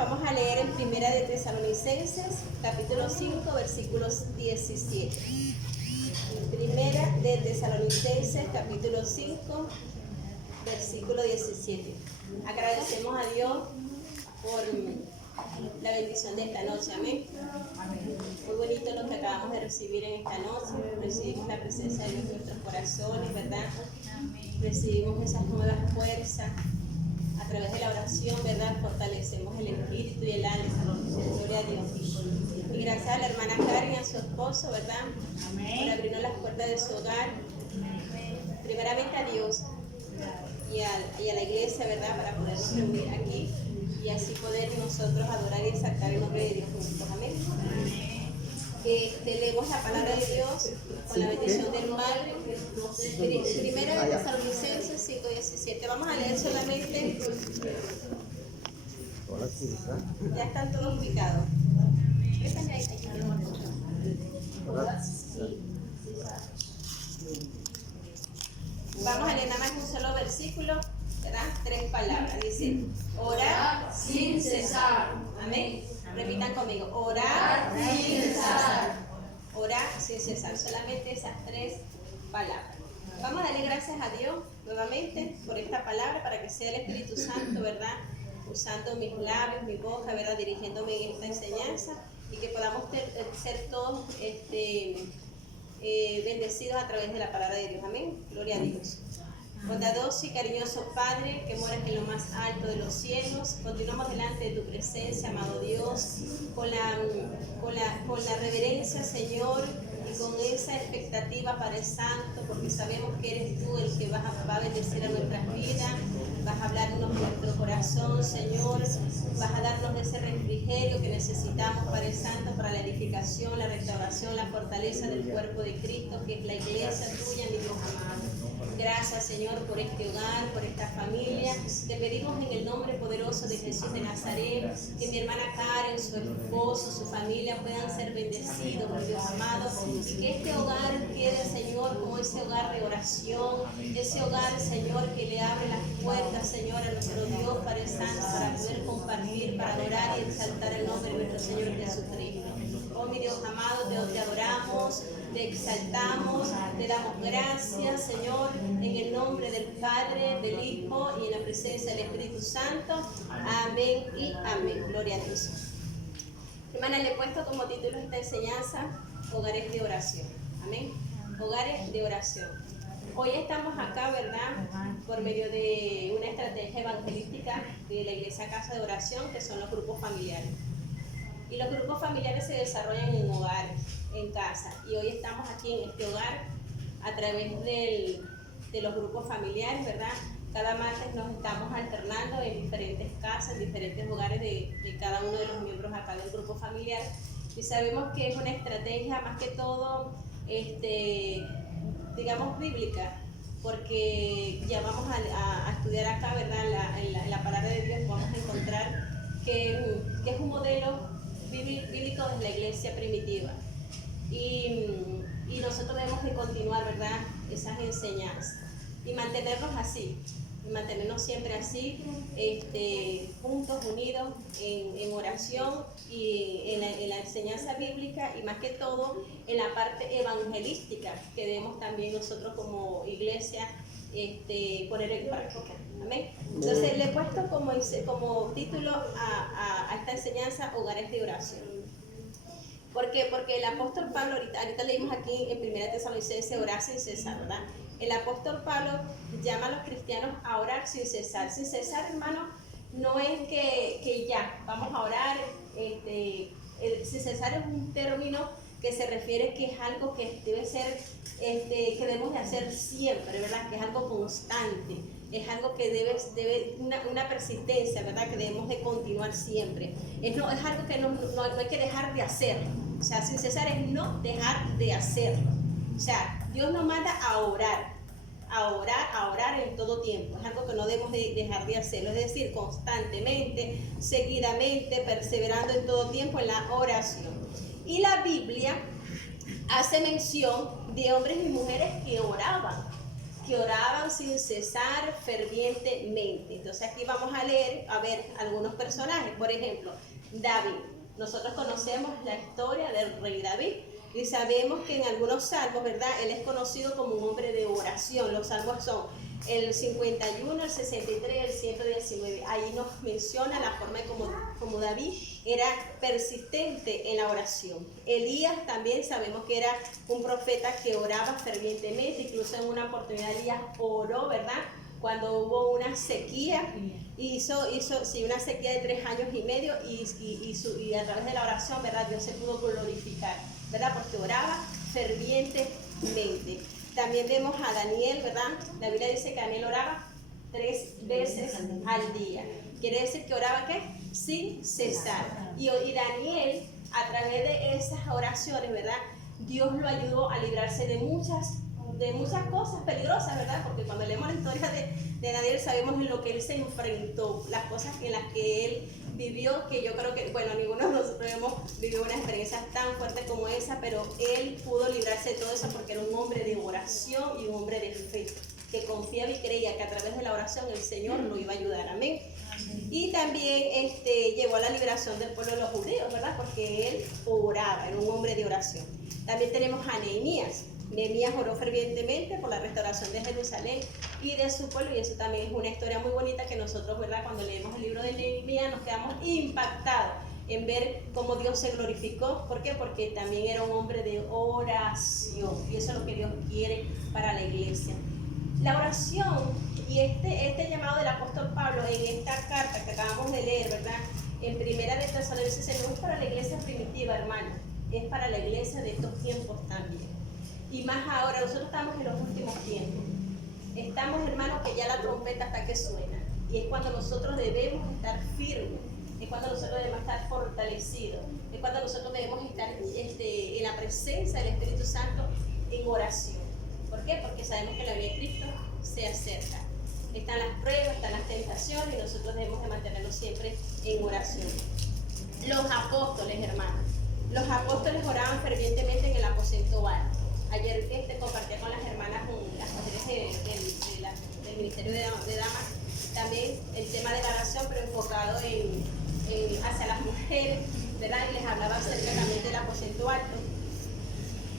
vamos a leer en Primera de Tesalonicenses, capítulo 5, versículos 17. En Primera de Tesalonicenses, capítulo 5, versículo 17. Agradecemos a Dios por la bendición de esta noche, amén. Muy bonito lo que acabamos de recibir en esta noche. Recibimos la presencia de Dios en nuestros corazones, ¿verdad? Recibimos esas nuevas fuerzas. A través de la oración, ¿verdad? Fortalecemos el espíritu y el alma. Gloria a Dios. Y gracias a la hermana Karen y a su esposo, ¿verdad? Por abrirnos las puertas de su hogar. Primeramente a Dios y a la iglesia, ¿verdad? Para podernos reunir aquí y así poder nosotros adorar y exaltar el nombre de Dios juntos. Amén. Leemos la palabra de Dios con la bendición del Padre. Primera de Tesalonicenses 5:17. Vamos a leer solamente. Ya están todos ubicados. Vamos a leer nada más un solo versículo, ¿verdad? 3 palabras. Dice: orar sin cesar. Amén. Repitan conmigo: orar sin cesar. Orar sin cesar. Solamente esas 3 palabras. Vamos a darle gracias a Dios nuevamente por esta palabra, para que sea el Espíritu Santo, ¿verdad? Usando mis labios, mi boca, ¿verdad? Dirigiéndome en esta enseñanza, y que podamos ser todos bendecidos a través de la palabra de Dios. Amén. Gloria a Dios. Bondadoso y cariñoso Padre, que moras en lo más alto de los cielos, continuamos delante de tu presencia, amado Dios, con la reverencia, Señor, y con esa expectativa, Padre Santo, porque sabemos que eres tú el que va a bendecir a nuestras vidas, vas a hablarnos de nuestro corazón, Señor, vas a darnos ese refrigerio que necesitamos, Padre Santo, para la edificación, la restauración, la fortaleza del cuerpo de Cristo, que es la iglesia tuya, mi Dios amado. Gracias, Señor, por este hogar, por esta familia. Te pedimos en el nombre poderoso de Jesús de Nazaret, que mi hermana Karen, su esposo, su familia puedan ser bendecidos, por Dios amado, y que este hogar quede, Señor, como ese hogar de oración, ese hogar, Señor, que le abre las puertas, Señor, a nuestro Dios, Padre Santo, para poder compartir, para adorar y exaltar el nombre de nuestro Señor Jesucristo. Oh, mi Dios amado, te adoramos, te exaltamos, te damos gracias, Señor, en el nombre del Padre, del Hijo y en la presencia del Espíritu Santo. Amén y amén. Gloria a Dios. Hermana, le he puesto como título esta enseñanza: Hogares de Oración. Amén. Hogares de Oración. Hoy estamos acá, ¿verdad?, por medio de una estrategia evangelística de la Iglesia Casa de Oración, que son los grupos familiares. Y los grupos familiares se desarrollan en hogares, en casa. Y hoy estamos aquí en este hogar a través de los grupos familiares, ¿verdad? Cada martes nos estamos alternando en diferentes casas, en diferentes hogares de cada uno de los miembros acá del grupo familiar. Y sabemos que es una estrategia más que todo, digamos, bíblica, porque ya vamos a estudiar acá, ¿verdad? En la palabra de Dios vamos a encontrar que es un modelo bíblico de la iglesia primitiva, y nosotros debemos de continuar, ¿verdad?, esas enseñanzas y mantenernos así, y mantenernos siempre así, juntos, unidos en oración y en la enseñanza bíblica, y más que todo en la parte evangelística que debemos también nosotros como iglesia poner en práctica. Amén. Entonces le he puesto como título a esta enseñanza: Hogares de Oración. ¿Por qué? Porque el apóstol Pablo, ahorita leímos aquí en 1 Tesalonicenses: orar sin cesar, ¿verdad? El apóstol Pablo llama a los cristianos a orar sin cesar. Sin cesar, hermano, no es que ya vamos a orar. Sin cesar es un término que se refiere que es algo que debe ser, que debemos de hacer siempre, ¿verdad? Que es algo constante, es algo que debe una persistencia, ¿verdad? Que debemos de continuar siempre. Es algo que no hay que dejar de hacer. O sea, sin cesar es no dejar de hacerlo. O sea, Dios nos manda a orar en todo tiempo. Es algo que no debemos de dejar de hacerlo, es decir, constantemente, seguidamente, perseverando en todo tiempo en la oración. Y la Biblia hace mención de hombres y mujeres que oraban que oraban sin cesar fervientemente. Entonces aquí vamos a leer, a ver algunos personajes. Por ejemplo, David. Nosotros conocemos la historia del rey David y sabemos que en algunos salmos, ¿verdad? Él es conocido como un hombre de oración. Los salmos son el 51, el 63, el 119. Ahí nos menciona la forma como David era persistente en la oración. Elías también sabemos que era un profeta que oraba fervientemente. Incluso en una oportunidad Elías oró, ¿verdad? Cuando hubo una sequía, hizo una sequía de 3 años y medio y a través de la oración, ¿verdad? Dios se pudo glorificar, ¿verdad? Porque oraba fervientemente. También vemos a Daniel, ¿verdad? La Biblia dice que Daniel oraba 3 veces al día. Quiere decir que oraba, ¿qué? Sin cesar. Y Daniel, a través de esas oraciones, ¿verdad? Dios lo ayudó a librarse de muchas cosas peligrosas, ¿verdad? Porque cuando leemos la historia de Daniel sabemos en lo que él se enfrentó, las cosas en las que él vivió, que yo creo que, bueno, ninguno de nosotros hemos vivido una experiencia tan fuerte como esa, pero él pudo librarse de todo eso porque era un hombre de oración y un hombre de fe, que confiaba y creía que a través de la oración el Señor lo iba a ayudar, amén. Y también llevó a la liberación del pueblo de los judíos, ¿verdad? Porque él oraba, era un hombre de oración. También tenemos a Nehemías. Nehemías oró fervientemente por la restauración de Jerusalén y de su pueblo, y eso también es una historia muy bonita que nosotros, ¿verdad? Cuando leemos el libro de Nehemías nos quedamos impactados en ver cómo Dios se glorificó. ¿Por qué? Porque también era un hombre de oración, y eso es lo que Dios quiere para la iglesia. La oración y este llamado del apóstol Pablo en esta carta que acabamos de leer, ¿verdad? En Primera de Tesalonicenses, no es para la iglesia primitiva, hermano, es para la iglesia de estos tiempos también. Y más ahora, nosotros estamos en los últimos tiempos. Estamos, hermanos, que ya la trompeta hasta que suena. Y es cuando nosotros debemos estar firmes. Es cuando nosotros debemos estar fortalecidos. Es cuando nosotros debemos estar en la presencia del Espíritu Santo en oración. ¿Por qué? Porque sabemos que la venida de Cristo se acerca. Están las pruebas, están las tentaciones, y nosotros debemos de mantenernos siempre en oración. Los apóstoles, hermanos. Los apóstoles oraban fervientemente en el aposento alto. Ayer compartía con las hermanas, las mujeres del Ministerio de Damas, también el tema de la oración, pero enfocado hacia las mujeres, ¿verdad? Y les hablaba acerca también del aposento alto.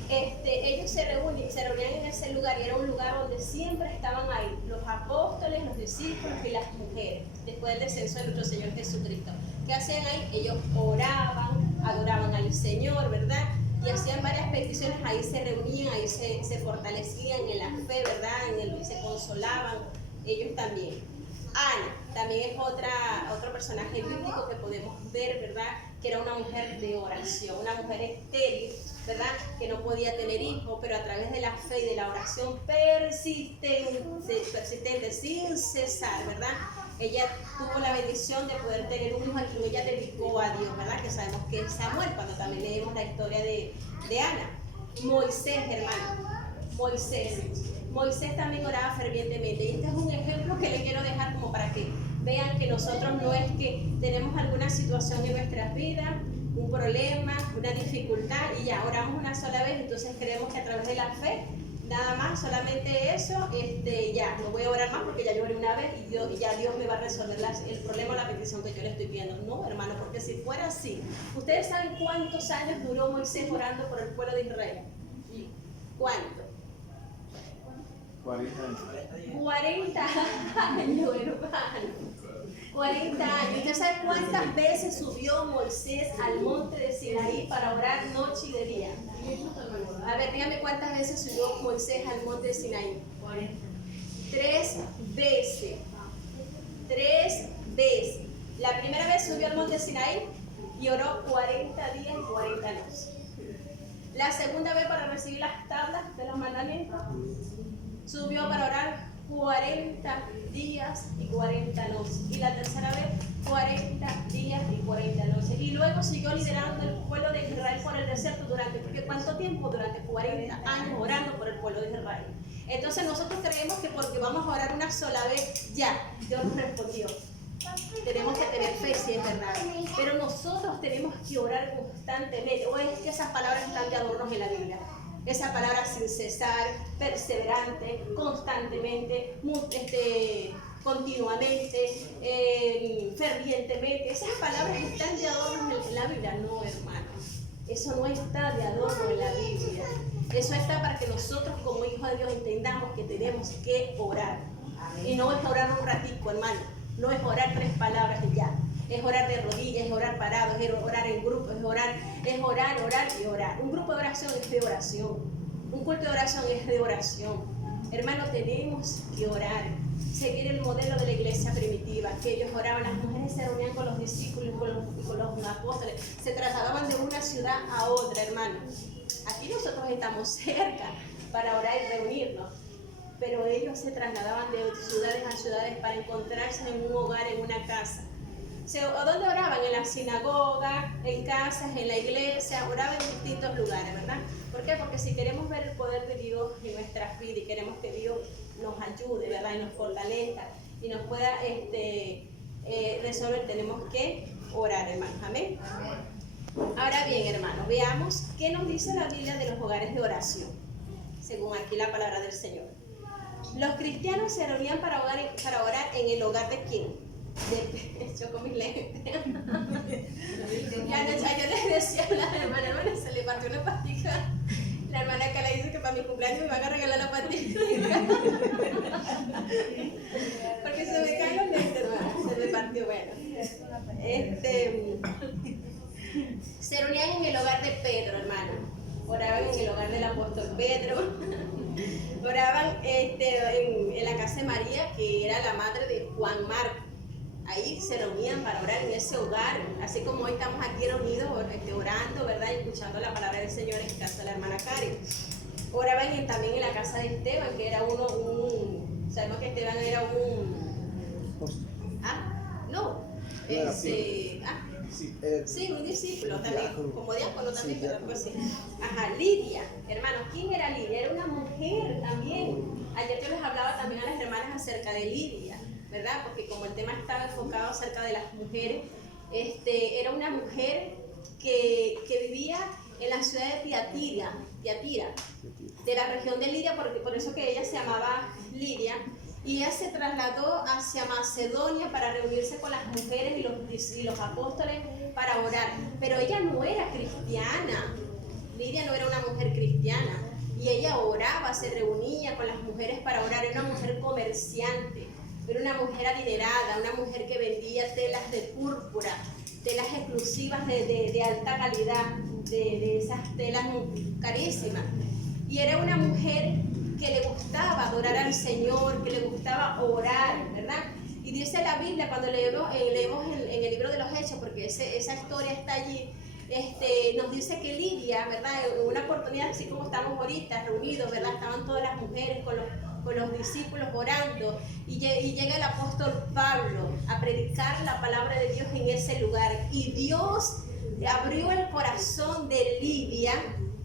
Ellos se reunían en ese lugar, y era un lugar donde siempre estaban ahí los apóstoles, los discípulos y las mujeres, después del descenso de nuestro Señor Jesucristo. ¿Qué hacían ahí? Ellos oraban, adoraban al Señor, ¿verdad? Y hacían varias peticiones, ahí se reunían, ahí se fortalecían en la fe, ¿verdad? Y se consolaban ellos también. Ana también es otro personaje bíblico que podemos ver, ¿verdad? Que era una mujer de oración, una mujer estéril, ¿verdad? Que no podía tener hijos, pero a través de la fe y de la oración persistente sin cesar, ¿verdad? Ella tuvo la bendición de poder tener un hijo a quien ella dedicó a Dios, ¿verdad? Que sabemos que es Samuel, cuando también leemos la historia de Ana. Moisés, hermano, Moisés también oraba fervientemente, y este es un ejemplo que le quiero dejar como para que vean que nosotros no es que tenemos alguna situación en nuestras vidas, un problema, una dificultad, y ya oramos una sola vez, entonces creemos que a través de la fe, nada más, solamente eso, ya, no voy a orar más porque ya yo oré una vez y ya Dios me va a resolver el problema o la petición que yo le estoy pidiendo. No, hermano, porque si fuera así, ¿ustedes saben cuántos años duró Moisés orando por el pueblo de Israel? ¿Cuánto? 40 años. 40 años, hermano. 40 años. ¿Usted sabe cuántas veces subió Moisés al monte de Sinaí para orar noche y de día? A ver, dígame cuántas veces subió Moisés al monte de Sinaí. 40. 3 veces. 3 veces. La primera vez subió al monte de Sinaí y oró 40 días y 40 noches. La segunda vez, para recibir las tablas de los mandamientos, subió para orar 40 días y 40 noches. Y la tercera vez, 40 días y 40 noches. Y luego siguió liderando el pueblo de Israel por el desierto durante, ¿cuánto tiempo? Durante 40 años orando por el pueblo de Israel. Entonces nosotros creemos que porque vamos a orar una sola vez, ya, Dios nos respondió. Tenemos que tener fe, sí, es verdad. Pero nosotros tenemos que orar constantemente. ¿O es que esas palabras están de adornos en la Biblia? Esa palabra sin cesar, perseverante, constantemente, continuamente, fervientemente. Esas palabras están de adorno en la Biblia. No, hermano. Eso no está de adorno en la Biblia. Eso está para que nosotros como hijos de Dios entendamos que tenemos que orar. Y no es orar un ratico, hermano. No es orar 3 palabras y ya. Es orar de rodillas, es orar parado, es orar en grupo, es orar y orar. Un grupo de oración es de oración. Un culto de oración es de oración. Hermano, tenemos que orar. Seguir el modelo de la iglesia primitiva, que ellos oraban, las mujeres se reunían con los discípulos y con los apóstoles, se trasladaban de una ciudad a otra, hermano. Aquí nosotros estamos cerca para orar y reunirnos, pero ellos se trasladaban de ciudades a ciudades para encontrarse en un hogar, en una casa. ¿A dónde oraban? En la sinagoga, en casas, en la iglesia, oraban en distintos lugares, ¿verdad? ¿Por qué? Porque si queremos ver el poder de Dios en nuestras vidas y queremos que Dios nos ayude, ¿verdad? Y nos fortalezca y nos pueda resolver, tenemos que orar, hermanos. Amén. Ahora bien, hermanos, veamos qué nos dice la Biblia de los hogares de oración, según aquí la palabra del Señor. Los cristianos se reunían para orar en el hogar de ¿quién? Yo con mis lentes. Ya yo les decía a la hermana, se le partió una pastilla. La hermana que le dice que para mi cumpleaños me van a regalar la pastilla. Porque se me caen los lentes, hermano. Se me partió, bueno. Se reunían en el hogar de Pedro, hermano. Oraban en el hogar del apóstol Pedro. Oraban en la casa de María, que era la madre de Juan Marcos. Ahí se reunían para orar en ese hogar, así como hoy estamos aquí reunidos orando, ¿verdad? Y escuchando la palabra del Señor en casa de la hermana Karen. Oraban también en la casa de Esteban, que era sabemos que Esteban era sí, un discípulo también, como diácono también, pero algo así. Lidia, hermanos, ¿quién era Lidia? Era una mujer también. Ayer yo les hablaba también a las hermanas acerca de Lidia, ¿verdad? Porque como el tema estaba enfocado acerca de las mujeres, era una mujer que vivía en la ciudad de Tiatira, de la región de Lidia, por eso que ella se llamaba Lidia, y ella se trasladó hacia Macedonia para reunirse con las mujeres y los apóstoles para orar. Pero ella no era cristiana, Lidia no era una mujer cristiana, y ella oraba, se reunía con las mujeres para orar. Era una mujer comerciante. Era una mujer adinerada, una mujer que vendía telas de púrpura, telas exclusivas de alta calidad, de esas telas carísimas. Y era una mujer que le gustaba adorar al Señor, que le gustaba orar, ¿verdad? Y dice la Biblia, cuando leemos en el libro de los Hechos, porque esa historia está allí, nos dice que Lidia, ¿verdad? En una oportunidad, así como estamos ahorita reunidos, ¿verdad? Estaban todas las mujeres con los discípulos orando, y llega el apóstol Pablo a predicar la palabra de Dios en ese lugar, y Dios abrió el corazón de Lidia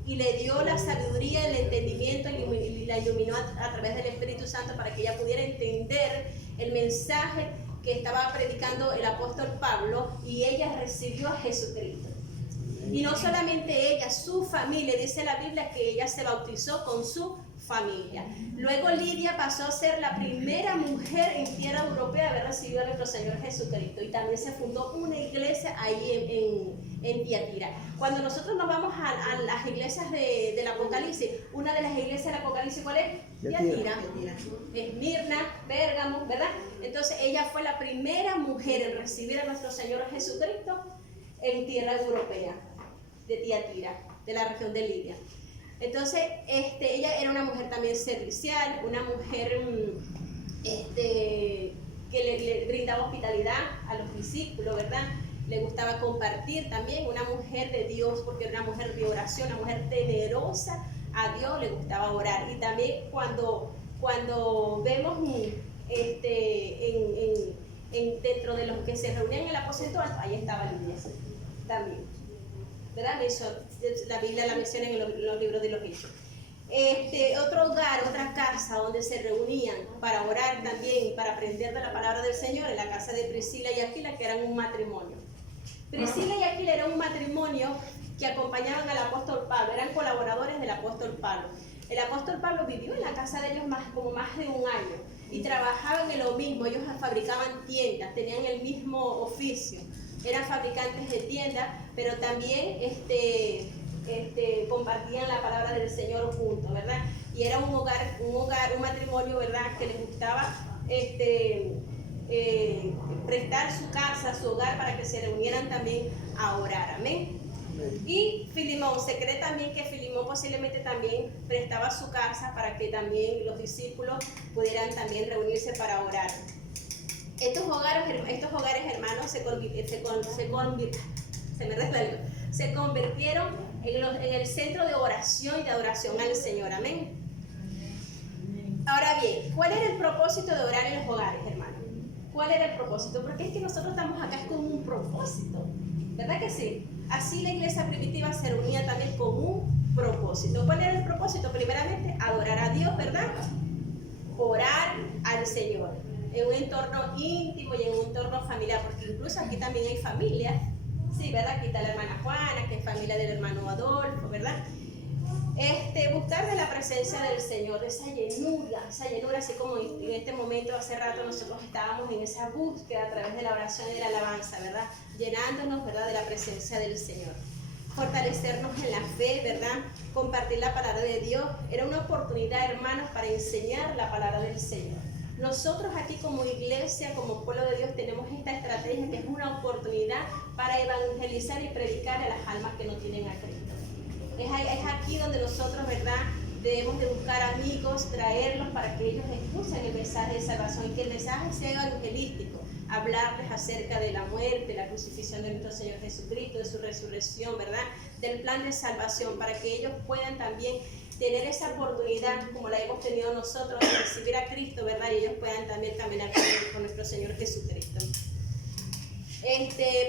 y le dio la sabiduría, el entendimiento, y la iluminó a través del Espíritu Santo para que ella pudiera entender el mensaje que estaba predicando el apóstol Pablo, y ella recibió a Jesucristo. Y no solamente ella, su familia, dice la Biblia que ella se bautizó con su familia. Luego Lidia pasó a ser la primera mujer en tierra europea de haber recibido a nuestro Señor Jesucristo, y también se fundó una iglesia ahí en Tiatira. Cuando nosotros nos vamos a las iglesias del Apocalipsis, una de las iglesias del Apocalipsis, ¿cuál es? Tiatira. Esmirna, Pérgamo, ¿verdad? Entonces ella fue la primera mujer en recibir a nuestro Señor Jesucristo en tierra europea de Tiatira, de la región de Lidia. Entonces, ella era una mujer también servicial, una mujer que le brindaba hospitalidad a los discípulos, ¿verdad? Le gustaba compartir también, una mujer de Dios, porque era una mujer de oración, una mujer temerosa a Dios, le gustaba orar. Y también cuando vemos dentro de los que se reunían en el aposento alto, ahí estaba Lidia también, ¿verdad? La Biblia la menciona en los libros de los Hechos. Otro hogar, otra casa donde se reunían para orar también y para aprender de la palabra del Señor, en la casa de Priscila y Aquila, que eran un matrimonio. Priscila y Aquila eran un matrimonio que acompañaban al apóstol Pablo, eran colaboradores del apóstol Pablo. El apóstol Pablo vivió en la casa de ellos como más de un año y trabajaban en lo mismo. Ellos fabricaban tiendas, tenían el mismo oficio, eran fabricantes de tiendas, pero también compartían la palabra del Señor juntos, ¿verdad? Y era un matrimonio, ¿verdad?, que les gustaba prestar su casa, su hogar, para que se reunieran también a orar. Amén. Y Filimón, se cree también que Filimón posiblemente también prestaba su casa para que también los discípulos pudieran también reunirse para orar. Estos hogares, hermanos, se convirtieron en el centro de oración y de adoración al Señor. Amén. Ahora bien, ¿cuál era el propósito de orar en los hogares, hermanos? ¿Cuál era el propósito? Porque es que nosotros estamos acá con un propósito, ¿verdad que sí? Así la iglesia primitiva se reunía también con un propósito. ¿Cuál era el propósito? Primeramente, adorar a Dios, ¿verdad? Orar al Señor en un entorno íntimo y en un entorno familiar, porque incluso aquí también hay familias, sí, ¿verdad? Aquí está la hermana Juana, que es familia del hermano Adolfo, ¿verdad? Buscar de la presencia del Señor, de esa llenura, así como en este momento, hace rato nosotros estábamos en esa búsqueda a través de la oración y de la alabanza, ¿verdad? Llenándonos, ¿verdad?, de la presencia del Señor. Fortalecernos en la fe, ¿verdad? Compartir la palabra de Dios. Era una oportunidad, hermanos, para enseñar la palabra del Señor. Nosotros aquí como iglesia, como pueblo de Dios, tenemos esta estrategia que es una oportunidad para evangelizar y predicar a las almas que no tienen a Cristo. Es aquí donde nosotros, ¿verdad?, debemos de buscar amigos, traerlos para que ellos escuchen el mensaje de salvación y que el mensaje sea evangelístico, hablarles acerca de la muerte, la crucifixión de nuestro Señor Jesucristo, de su resurrección, ¿verdad?, del plan de salvación, para que ellos puedan también tener esa oportunidad, como la hemos tenido nosotros, de recibir a Cristo, ¿verdad?, y ellos puedan también caminar con nuestro Señor Jesucristo.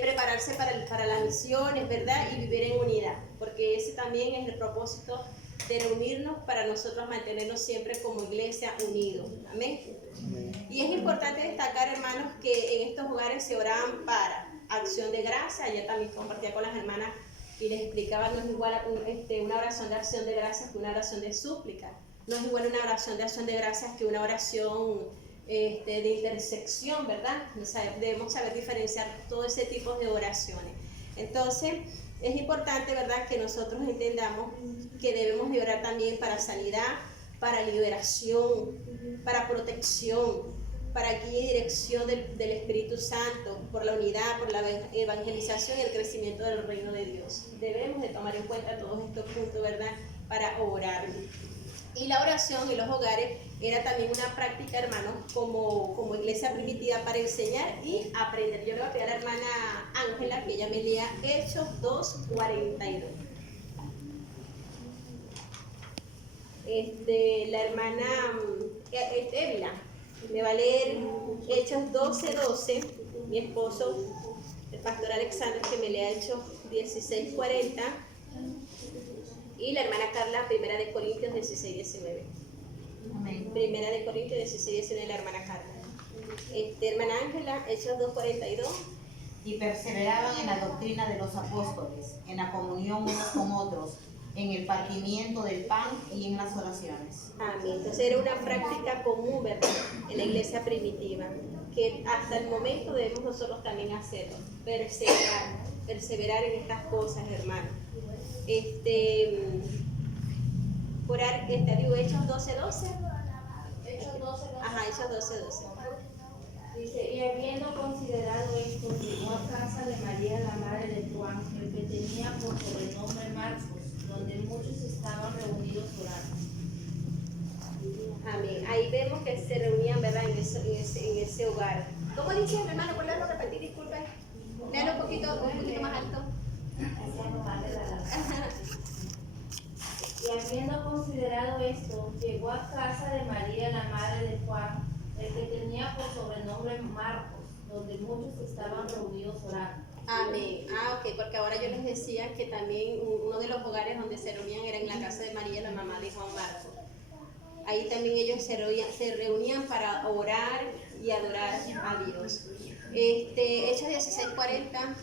Prepararse para las misiones, ¿verdad?, y vivir en unidad, porque ese también es el propósito de reunirnos, para nosotros mantenernos siempre como iglesia unidos. Amén. Y es importante destacar, hermanos, que en estos hogares se oraban para acción de gracia. Ya también compartía con las hermanas y les explicaba, no es igual una oración de acción de gracias que una oración de súplica. No es igual una oración de acción de gracias que una oración de intersección, ¿verdad? Debemos saber diferenciar todo ese tipo de oraciones. Entonces, es importante, ¿verdad?, que nosotros entendamos que debemos de orar también para sanidad, para liberación, para protección, para guía y dirección del Espíritu Santo, por la unidad, por la evangelización y el crecimiento del reino de Dios. Debemos de tomar en cuenta todos estos puntos, ¿verdad?, para orar. Y la oración en los hogares era también una práctica, hermanos, como iglesia primitiva, para enseñar y aprender. Yo le voy a pedir a la hermana Ángela que ella me lea Hechos 2:42. La hermana Ávila me va a leer Hechos 12:12. Mi esposo, el pastor Alexander, que me lea Hechos 16:40. Y la hermana Carla, Primera de Corintios 16:19. Amén. Primera de Corintios 16:19, la hermana Carla. Hermana Ángela, Hechos 2:42. Y perseveraban en la doctrina de los apóstoles, en la comunión unos con otros, en el partimiento del pan y en las oraciones. Amén. Entonces era una práctica común, ¿verdad?, en la iglesia primitiva, que hasta el momento debemos nosotros también hacerlo. Perseverar en estas cosas, hermanos. Hechos 12:12. Hechos 12:12. Ajá, Hechos 12:12. Dice, y habiendo considerado esto, llegó a casa de María, la madre de Juan, el que tenía por sobrenombre Marcos, donde muchos estaban reunidos orando. Amén. Ahí vemos que se reunían, ¿verdad?, en ese hogar. ¿Cómo dice, hermano? ¿Puedo repetir? Disculpe. Léalo un poquito más alto. Y habiendo considerado esto, llegó a casa de María, la madre de Juan, el que tenía por sobrenombre Marcos, donde muchos estaban reunidos orando. Amén. Ok, porque ahora yo les decía que también uno de los hogares donde se reunían era en la casa de María, la mamá de Juan Marcos. Ahí también ellos se reunían para orar y adorar a Dios. Hechos 16:40.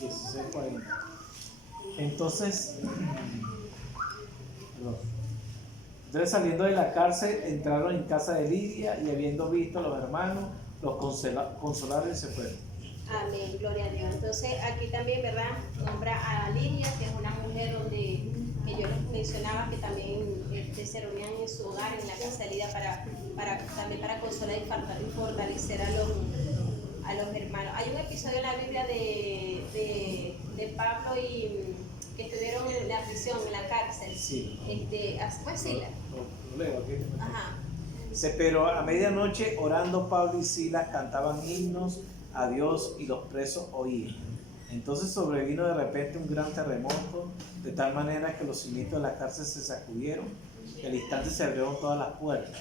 16:40. Entonces saliendo de la cárcel, entraron en casa de Lidia y habiendo visto a los hermanos, los consolaron y se fueron. Amén, gloria a Dios. Entonces aquí también, ¿verdad? Nombra a Lidia, que es una mujer donde que yo les mencionaba que también se reunían en su hogar, en la casa de Lidia, también para consolar y fortalecer a los hermanos. Hay un episodio en la Biblia de Pablo y que estuvieron en la prisión, en la cárcel. Sí. Fue Silas. Lo leo aquí. Ajá. Dice, pero a medianoche orando Pablo y Silas cantaban himnos a Dios y los presos oían. Entonces sobrevino de repente un gran terremoto, de tal manera que los cimientos de la cárcel se sacudieron, y al instante se abrieron todas las puertas,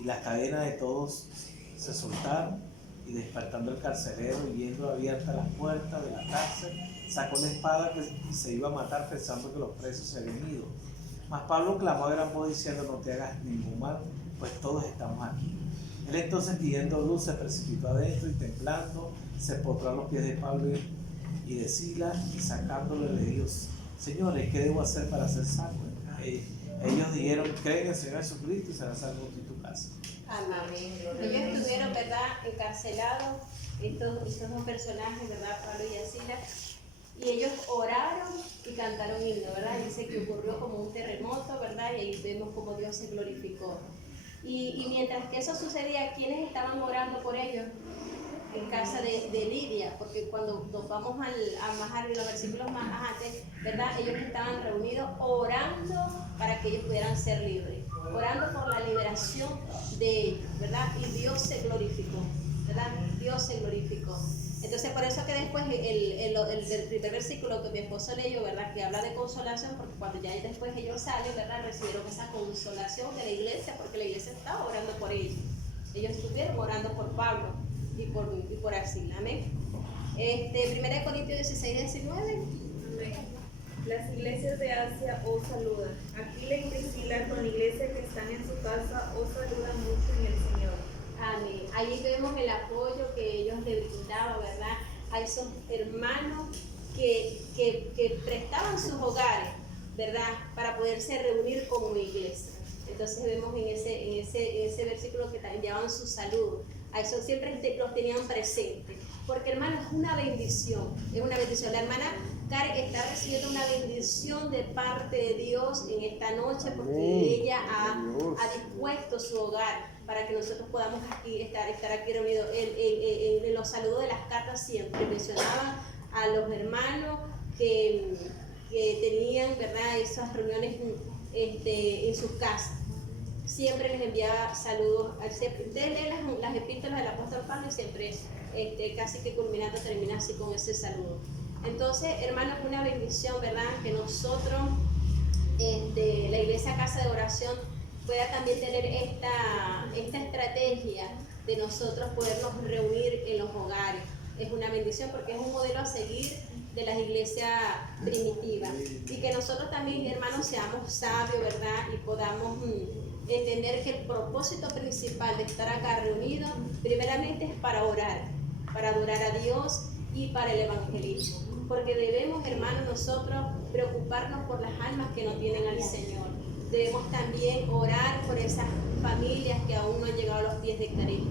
y las cadenas de todos se soltaron, y despertando el carcelero y viendo abiertas las puertas de la cárcel, sacó la espada y se iba a matar pensando que los presos se habían ido. Mas Pablo clamó a gran voz diciendo, no te hagas ningún mal, pues todos estamos aquí. Él entonces, pidiendo luz, se precipitó adentro y temblando, se postró a los pies de Pablo y de Silas, y sacándole le dijo, señores, ¿qué debo hacer para ser salvo? Ellos dijeron, creen en el Señor Jesucristo y serás salvo tú y tu casa. Amén. Ellos estuvieron, ¿verdad?, encarcelados, estos dos personajes, ¿verdad?, Pablo y Silas, y ellos oraron y cantaron himno, ¿verdad? Dice que ocurrió como un terremoto, ¿verdad? Y ahí vemos como Dios se glorificó. Y mientras que eso sucedía, ¿quiénes estaban orando por ellos? En casa de Lidia, porque cuando nos vamos a más arriba, los versículos más antes, ¿verdad? Ellos estaban reunidos orando para que ellos pudieran ser libres, orando por la liberación de ellos, ¿verdad? Y Dios se glorificó, ¿verdad? Dios se glorificó. Entonces, por eso que después el primer versículo que mi esposo leyó, ¿verdad?, que habla de consolación, porque cuando ya después ellos salen, ¿verdad?, recibieron esa consolación de la iglesia, porque la iglesia estaba orando por ellos. Ellos estuvieron orando por Pablo y por Silas. Amén. 1 Corintios 16, 19. Amén. Las iglesias de Asia os saludan. Aquila y Priscila con la iglesia que están en su casa os saludan mucho en el Señor. Amén. Ahí vemos el apoyo que ellos le brindaban, ¿verdad?, a esos hermanos que prestaban sus hogares, ¿verdad?, para poderse reunir como iglesia. Entonces vemos en ese versículo que enviaban su saludo. A eso siempre los tenían presentes. Porque, hermano, es una bendición. Es una bendición. La hermana Karen está recibiendo una bendición de parte de Dios en esta noche, porque ella ha dispuesto su hogar para que nosotros podamos estar aquí reunidos. En los saludos de las cartas siempre mencionaban a los hermanos que tenían, ¿verdad?, esas reuniones en sus casas. Siempre les enviaba saludos. Ustedes leen las epístolas del apóstol Pablo y siempre casi que culminando termina así con ese saludo. Entonces, hermanos, una bendición, ¿verdad?, que nosotros, la iglesia Casa de Oración, pueda también tener esta estrategia de nosotros podernos reunir en los hogares. Es una bendición porque es un modelo a seguir de las iglesias primitivas. Y que nosotros también, hermanos, seamos sabios, ¿verdad?, y podamos entender que el propósito principal de estar acá reunidos, primeramente es para orar, para adorar a Dios y para el evangelismo. Porque debemos, hermanos, nosotros preocuparnos por las almas que no tienen al Señor. Debemos también orar por esas familias que aún no han llegado a los pies de Cristo.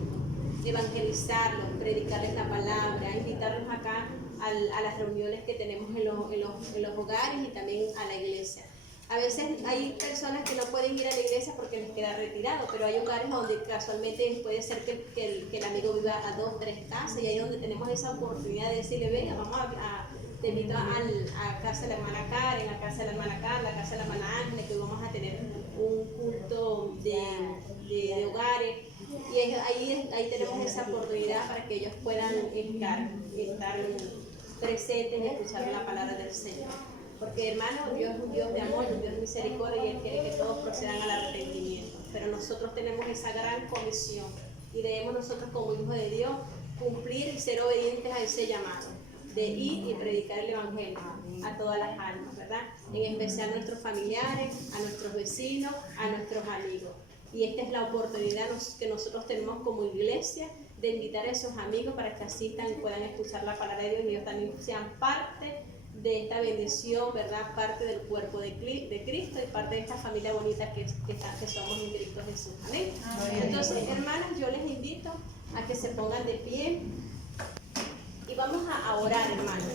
Evangelizarlos, predicarles la palabra, invitarlos acá a las reuniones que tenemos en los hogares y también a la iglesia. A veces hay personas que no pueden ir a la iglesia porque les queda retirado, pero hay hogares donde casualmente puede ser que el amigo viva a 2 o 3 casas, y ahí es donde tenemos esa oportunidad de decirle, venga, vamos te invito a casa de la hermana Karen, a casa de la hermana Carla, a casa de la hermana Ángela, que vamos a tener un culto de hogares, y ahí tenemos esa oportunidad para que ellos puedan estar presentes y escuchar la palabra del Señor. Porque, hermano, Dios es un Dios de amor, un Dios de misericordia, y Él quiere que todos procedan al arrepentimiento. Pero nosotros tenemos esa gran comisión y debemos nosotros, como hijos de Dios, cumplir y ser obedientes a ese llamado de ir y predicar el evangelio a todas las almas, ¿verdad? En especial a nuestros familiares, a nuestros vecinos, a nuestros amigos. Y esta es la oportunidad que nosotros tenemos como iglesia de invitar a esos amigos para que asistan y puedan escuchar la palabra de Dios y ellos también sean parte de esta bendición, ¿verdad? Parte del cuerpo de Cristo y parte de esta familia bonita que somos en Cristo Jesús. Amén. Entonces, hermanas, yo les invito a que se pongan de pie y vamos a orar, hermanos.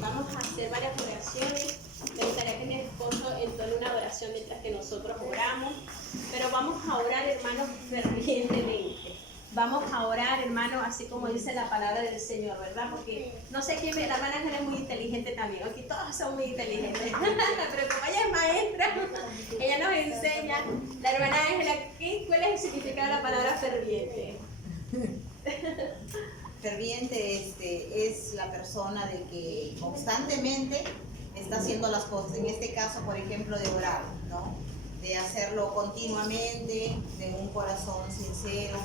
Vamos a hacer varias oraciones. Me gustaría que mi esposo entone una oración mientras que nosotros oramos, pero vamos a orar, hermanos, fervientemente. Vamos a orar, hermano, así como dice la palabra del Señor, ¿verdad? Porque no sé quién, la hermana Ángela es muy inteligente también. Aquí todos son muy inteligentes. Pero como ella es maestra, ella nos enseña. La hermana Ángela, ¿cuál es el significado de la palabra ferviente? Ferviente es la persona de que constantemente está haciendo las cosas. En este caso, por ejemplo, de orar, ¿no? De hacerlo continuamente, de un corazón sincero,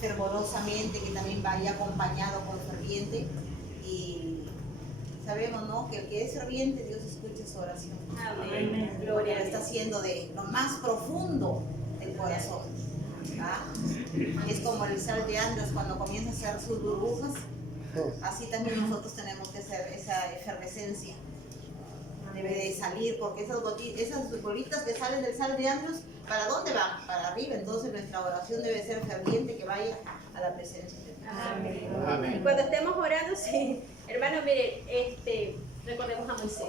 fervorosamente, que también vaya acompañado con ferviente. Y sabemos, ¿no?, que el que es ferviente, Dios escucha su oración. Amén. Lo Gloria a está Dios. haciendo de lo más profundo del corazón. ¿Ah? Es como el sal de Andros cuando comienza a hacer sus burbujas. Así también nosotros tenemos que hacer esa efervescencia. Debe de salir, porque esas bolitas que salen del sal de Andros, ¿para dónde van? Para arriba. Entonces nuestra oración debe ser ferviente, que vaya a la presencia de Dios. Amén. Amén. Y cuando estemos orando, sí, hermano, mire, recordemos a Moisés.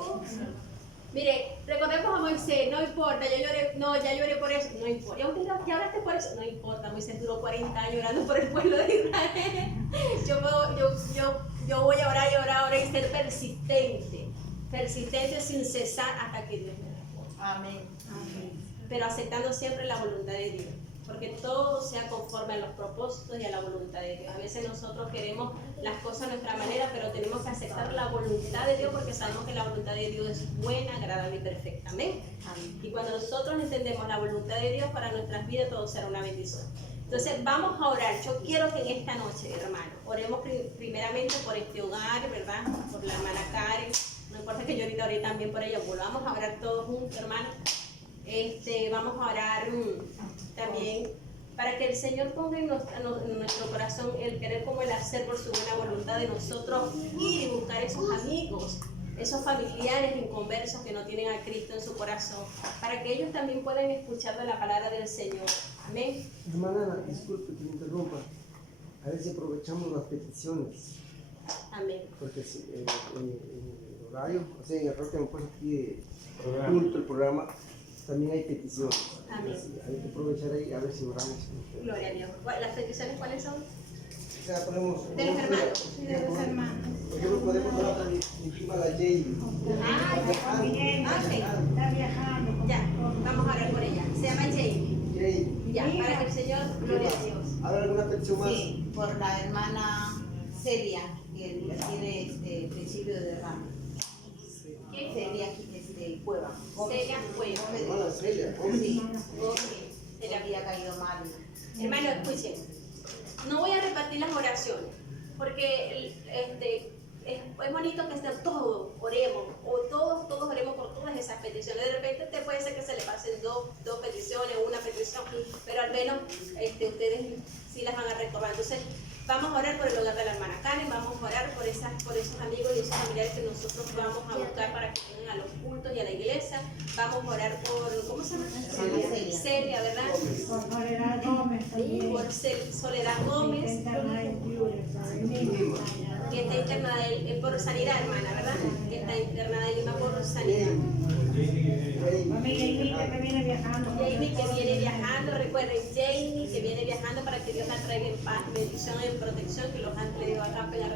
Mire, recordemos a Moisés, no importa, yo lloré, no, ya lloré por eso, no importa. ¿Ya oraste por eso? No importa, Moisés duró 40 años orando por el pueblo de Israel. Yo voy a orar y orar y ser persistente sin cesar hasta que Dios me responda. Amén. Pero aceptando siempre la voluntad de Dios, porque todo sea conforme a los propósitos y a la voluntad de Dios. A veces nosotros queremos las cosas a nuestra manera, pero tenemos que aceptar la voluntad de Dios, porque sabemos que la voluntad de Dios es buena, agradable y perfecta. Amén. Y cuando nosotros entendemos la voluntad de Dios para nuestras vidas, todo será una bendición. Entonces vamos a orar. Yo quiero que en esta noche, hermano, oremos primeramente por este hogar, ¿verdad? Por la hermana Karen. No importa que yo ahorita oré también por ella, volvamos a orar todos juntos, hermano. Vamos a orar también para que el Señor ponga en nuestro corazón el querer como el hacer por su buena voluntad de nosotros ir y buscar esos amigos, esos familiares inconversos que no tienen a Cristo en su corazón, para que ellos también puedan escuchar de la palabra del Señor. Amén. Hermana, disculpe que me interrumpa. A ver si aprovechamos las peticiones, Amén. porque en el horario, o sea, en el rol que me puesto aquí culto, el programa, también hay peticiones. Amén. Sí, hay que aprovechar ahí a ver si oramos. Gloria a Dios. ¿Las peticiones cuáles son? O sea, podemos... De los hermanos. De los hermanos. Por ejemplo, podemos orar por mi prima la Jay. Está viajando. Ya, vamos a orar por ella. Se llama Jamie. Jay. Ya, para que el Señor, gloria a Dios. ¿Habrá alguna petición más? Sí, por la hermana Celia, que tiene principio de derrame. Celia Cueva. Celia Cueva. Hermana Celia. Sí, Ok. ella había caído mal. Hermano, escuchen. No voy a repartir las oraciones, porque es bonito que estén todos, oremos, o todos oremos por todas esas peticiones. De repente te puede ser que se le pasen dos peticiones, una petición, pero al menos ustedes sí las van a recordar. Entonces, vamos a orar por el hogar de la hermana Karen, vamos a orar por esos amigos y esos familiares que nosotros vamos a buscar para que vengan a los cultos y a la iglesia. Vamos a orar por, ¿cómo se llama? Celia, ¿verdad? Por Soledad Gómez también. Por Soledad Gómez, que está internada por sanidad, hermana, ¿verdad? Que está internada en Lima por sanidad. Familia Inita que viene viajando. Jamie que viene viajando, recuerden, Jamie que viene viajando para que Dios la traiga en paz, bendición y protección, que los ángeles de acá